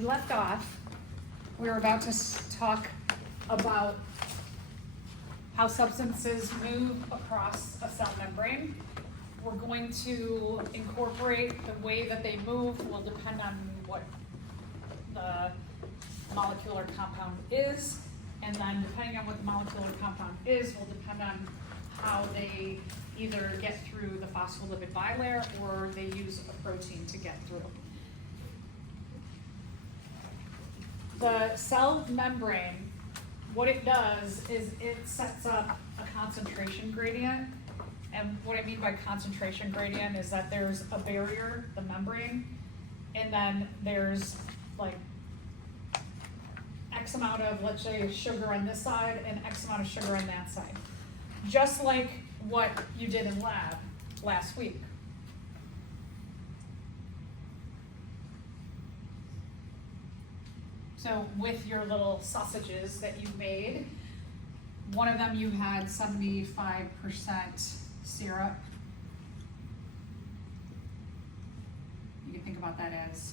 we left off, we were about to talk about how substances move across a cell membrane. We're going to incorporate the way that they move will depend on what the molecular compound is, and then depending on what the molecular compound is will depend on how they either get through the phospholipid bilayer or they use a protein to get through. The cell membrane, what it does is it sets up a concentration gradient. And what I mean by concentration gradient is that there's a barrier, the membrane, and then there's like X amount of, let's say, sugar on this side and X amount of sugar on that side. Just like what you did in lab last week. So with your little sausages that you made, one of them you had 75% syrup. You can think about that as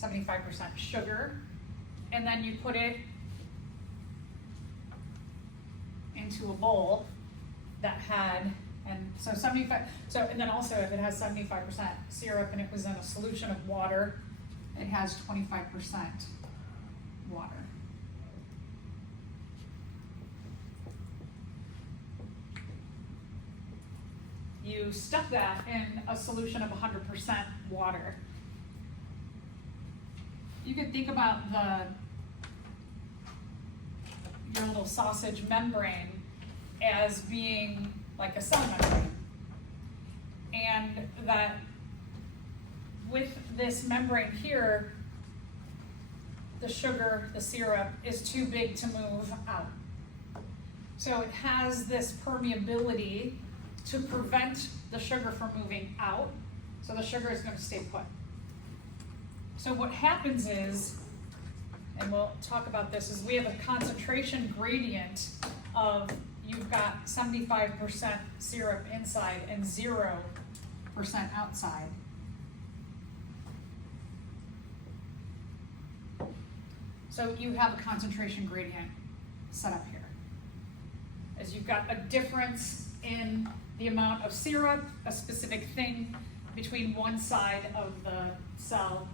75% sugar, and then you put it into a bowl that had, and so 75, so, and then also if it has 75% syrup and it was in a solution of water, it has 25% water. You stuck that in a solution of 100% water. You could think about your little sausage membrane as being like a cell membrane. And that with this membrane here, the sugar, the syrup, is too big to move out. So it has this permeability to prevent the sugar from moving out, so the sugar is going to stay put. So what happens is, and we'll talk about this, is we have a concentration gradient of, you've got 75% syrup inside and 0% outside. So you have a concentration gradient set up here. As you've got a difference in the amount of syrup, a specific thing, between one side of the cell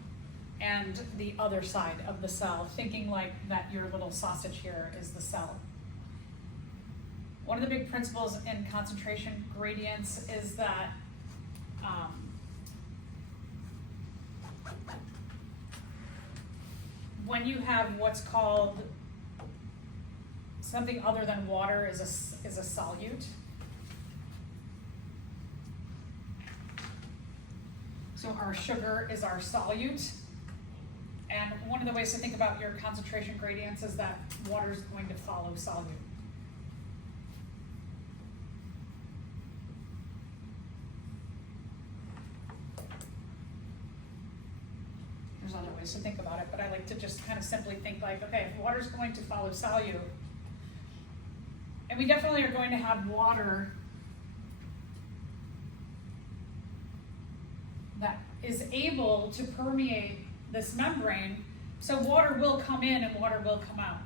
and the other side of the cell, thinking like that your little sausage here is the cell. One of the big principles in concentration gradients is that when you have what's called something other than water is a solute. So our sugar is our solute. And one of the ways to think about your concentration gradients is that water is going to follow solute. There's other ways to think about it, but I like to just kind of simply think like, okay, if water is going to follow solute, and we definitely are going to have water that is able to permeate this membrane, so water will come in and water will come out.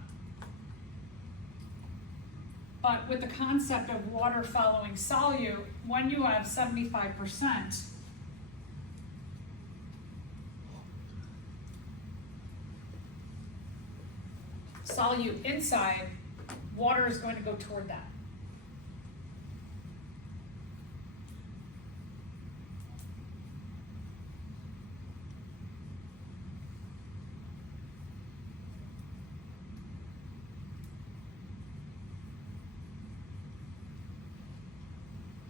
But with the concept of water following solute, when you have 75% solute inside, water is going to go toward that.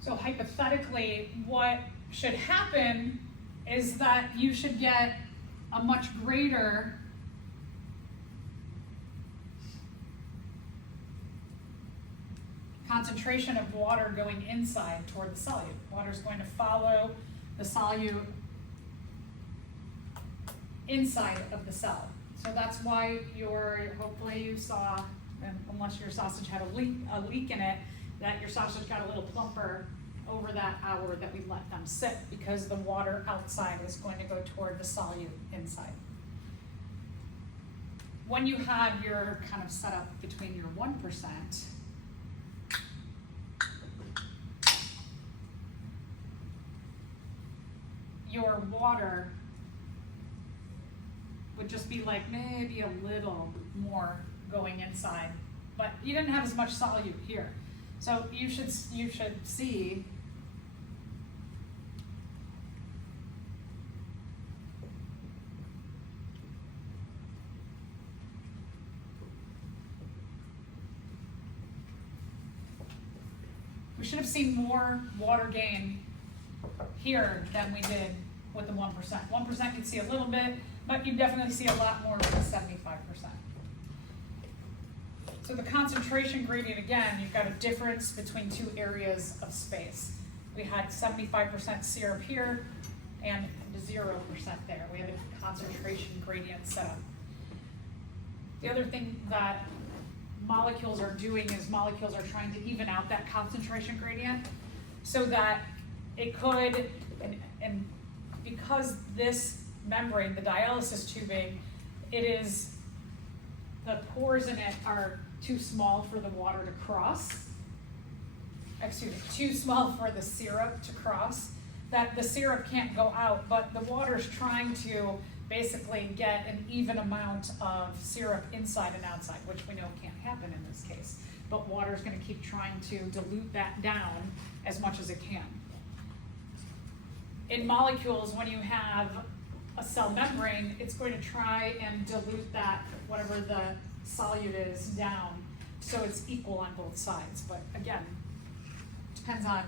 So hypothetically, what should happen is that you should get a much greater concentration of water going inside toward the solute. Water is going to follow the solute inside of the cell. So that's why hopefully you saw, unless your sausage had a leak in it, that your sausage got a little plumper over that hour that we let them sit, because the water outside is going to go toward the solute inside. When you have your kind of setup between your 1%, your water would just be like maybe a little more going inside, but you didn't have as much solute here. So you should see we should have seen more water gain here than we did with the 1%. 1% you'd see a little bit, but you definitely see a lot more with the 75%. So the concentration gradient, again, you've got a difference between two areas of space. We had 75% syrup here and 0% there. We have a concentration gradient set up. The other thing that molecules are doing is molecules are trying to even out that concentration gradient so that it could, and because this membrane, the dialysis tubing, the pores in it are too small for the water to cross, too small for the syrup to cross, that the syrup can't go out, but the water's trying to basically get an even amount of syrup inside and outside, which we know can't happen in this case. But water's gonna keep trying to dilute that down as much as it can. In molecules, when you have a cell membrane, it's going to try and dilute that, whatever the solute is, down so it's equal on both sides. But again, depends on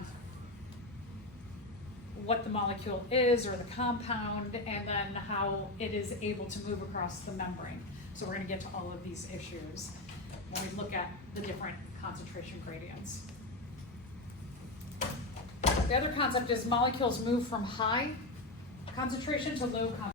what the molecule is or the compound, and then how it is able to move across the membrane. So we're going to get to all of these issues when we look at the different concentration gradients. The other concept is molecules move from high concentration to low concentration.